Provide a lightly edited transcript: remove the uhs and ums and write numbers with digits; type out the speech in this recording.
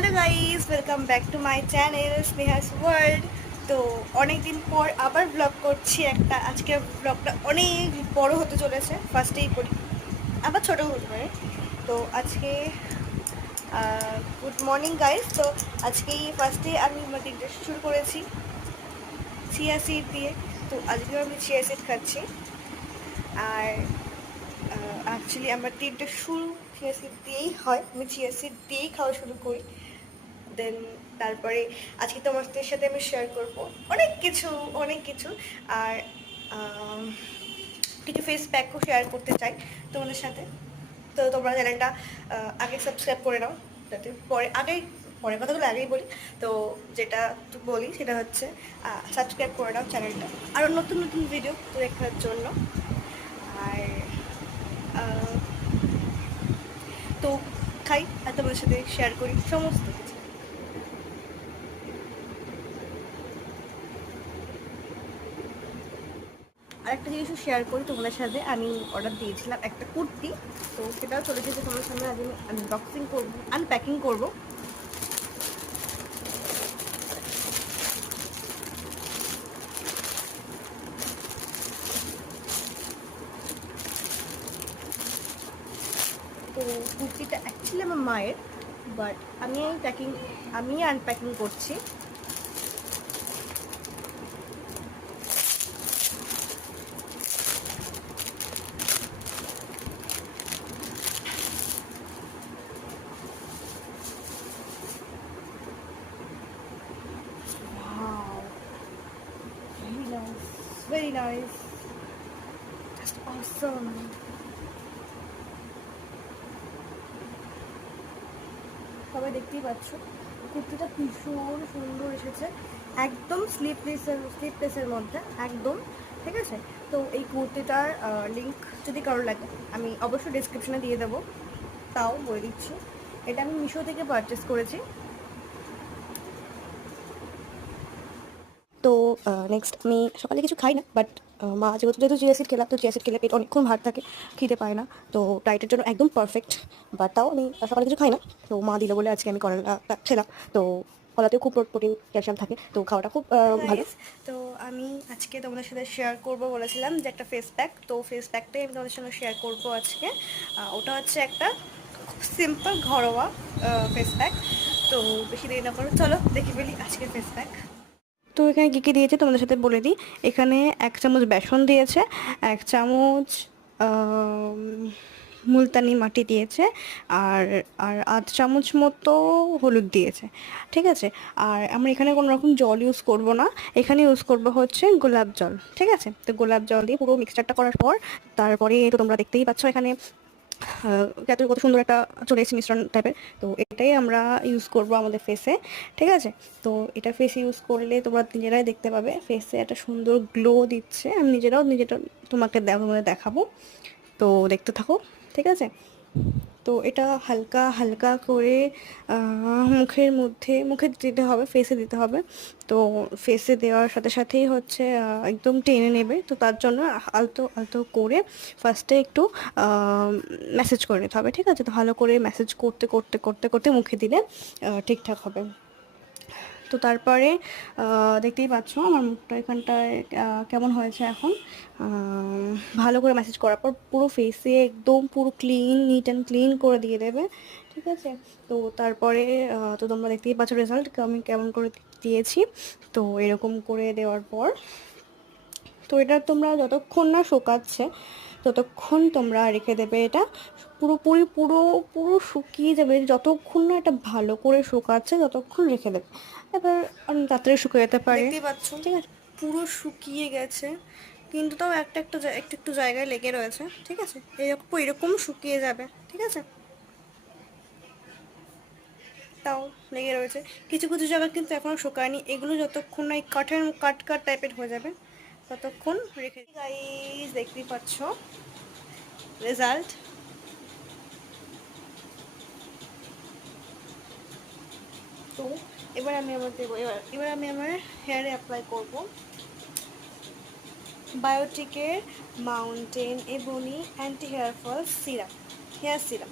Hello guys, welcome back to my channel Sneha's world. তো অনেক দিন পর আবার ব্লগ করছি একটা। আজকে ব্লগটা অনেক বড় হতে চলেছে, ফার্স্টেই করি, আবার ছোটো হতে পারে। তো আজকে গুড মর্নিং গাইস। তো আজকেই ফার্স্টে আমি আমার দিনটা শুরু করেছি চিয়া সিড দিয়ে। তো আজকেও আমি চিয়া সিড খাচ্ছি। আর অ্যাকচুয়ালি আমার দিনটা শুরু চিয়া সিড দিয়েই হয়, আমি চিয়া সিড দিয়েই খাওয়া শুরু করি। দেন তারপরে আজকে তোমাদের সাথে আমি শেয়ার করব অনেক কিছু। আর কিছু ফেস প্যাকও শেয়ার করতে চাই তোমাদের সাথে। তো তোমরা চ্যানেলটা আগে সাবস্ক্রাইব করে নাও, যাতে পরের কথাগুলো আগেই বলি। তো যেটা বলি সেটা হচ্ছে সাবস্ক্রাইব করে নাও চ্যানেলটা, আরও নতুন নতুন ভিডিও দেখার জন্য। আর তো খাই আর তোমাদের সাথে শেয়ার করি সমস্ত কিছু। আরেকটা জিনিসও শেয়ার করি তোমাদের সাথে। আমি অর্ডার দিয়েছিলাম একটা কুর্তি, তো সেটাও চলে যেতে তোমাদের সামনে আজ আমি আনবক্সিং করবো, আনপ্যাকিং করবো। তো কুর্তিটা অ্যাকচুয়ালি আমার মায়ের, বাট আমি আনপ্যাকিং করছি। Wow, very nice, just awesome. সবাই দেখতেই পাচ্ছ কুর্তিটা ভীষণ সুন্দর এসেছে, একদম স্লিপলেসের মধ্যে একদম। ঠিক আছে, তো এই কুর্তিটার লিঙ্ক যদি কারোর লাগে আমি অবশ্যই ডিসক্রিপশনে দিয়ে দেবো। তাও বলে দিচ্ছি, এটা আমি মিশো থেকে পারচেস করেছি। তো নেক্সট আমি সকালে কিছু খাই না, বাট মা যেহেতু চিয়া সিড খেলাম, তো চিয়া সিড খেলে পেট অনেকক্ষণ ভাত থাকে, খিদে পায় না, তো ডায়েটের জন্য একদম পারফেক্ট। বাট তাও আমি সকালে কিছু খাই না, তো মা দিল বলে আজকে আমি কলাটা খেলাম। তো কলাতেও খুব প্রোটিন ক্যালসিয়াম থাকে, তো খাওয়াটা খুব ভালো। তো আমি আজকে তোমাদের সাথে শেয়ার করব বলেছিলাম যে একটা ফেস প্যাক, তো ফেস প্যাকটাই আমি তোমাদের সাথে শেয়ার করব আজকে। ওটা হচ্ছে একটা খুব সিম্পল ঘরোয়া ফেস প্যাক। তো বেশি দেরি না করে চলো দেখে ফেলি আজকের ফেস প্যাক। তো এখানে কী কী দিয়েছে তোমাদের সাথে বলে দিই। এখানে 1 চামচ বেসন দিয়েছে, 1 চামচ মুলতানি মাটি দিয়েছে, আর আর আধ চামচ মতো হলুদ দিয়েছে। ঠিক আছে, আর আমরা এখানে কোনো রকম জল ইউজ করব না, এখানে ইউজ করব হচ্ছে গোলাপ জল। ঠিক আছে, তো গোলাপ জল দিয়ে পুরো মিক্সচারটা করার পর তারপরে তো তোমরা দেখতেই পাচ্ছ এখানে কত সুন্দর একটা চলে এসেছে মিশ্রণ টাইপের। তো এটাই আমরা ইউজ করব আমাদের ফেসে। ঠিক আছে, তো এটা ফেসে ইউজ করলে তোমরা নিজেরাই দেখতে পাবে ফেসে একটা সুন্দর গ্লো দিচ্ছে। আমি নিজেটা তোমাকে দেখাবো, তো দেখতে থাকো। ঠিক আছে, তো এটা হালকা হালকা করে মুখে দিতে হবে, ফেসে দিতে হবে। তো ফেসে দেওয়ার সাথে সাথেই হচ্ছে একদম টেনে নেবে, তো তার জন্য আলতো আলতো করে ফার্স্টে একটু ম্যাসেজ করে নিতে হবে। ঠিক আছে, তো ভালো করে ম্যাসেজ করতে করতে করতে করতে মুখে দিলে ঠিকঠাক হবে। তো তারপরে দেখতেই পাচ্ছ আমার মুখটা এখানটায় কেমন হয়েছে এখন। ভালো করে ম্যাসেজ করার পর পুরো ফেসে একদম পুরো নিট অ্যান্ড ক্লিন করে দিয়ে দেবে। ঠিক আছে, তো তারপরে তো তোমরা দেখতেই পাচ্ছ রেজাল্ট আমি কেমন করে দিয়েছি। তো এরকম করে দেওয়ার পর তো এটা তোমরা যতক্ষণ না শোকাচ্ছে ততক্ষণ তোমরা রেখে দেবে। এটা পুরোপুরি পুরো পুরো শুকিয়ে যাবে, যতক্ষণ না এটা ভালো করে শুকাচ্ছে ততক্ষণ রেখে দেবে। এবার তাড়াতাড়ি শুকিয়ে যেতে পারে, দেখতেই পাচ্ছ। ঠিক আছে, পুরো শুকিয়ে গেছে, কিন্তু তাও একটু জায়গায় লেগে রয়েছে। ঠিক আছে, এরকম শুকিয়ে যাবে। ঠিক আছে, তাও লেগে রয়েছে কিছু কিছু জায়গা, কিন্তু এখনও শুকায়নি। এগুলো যতক্ষণ না এই কাট টাইপের হয়ে যাবে ততক্ষণ রেখে। গাইস দেখতেই পাচ্ছ রেজাল্ট। তো এবার আমি আমার হেয়ারে অ্যাপ্লাই করব বায়োটিকের Mountain Ebony anti hair fall hair serum.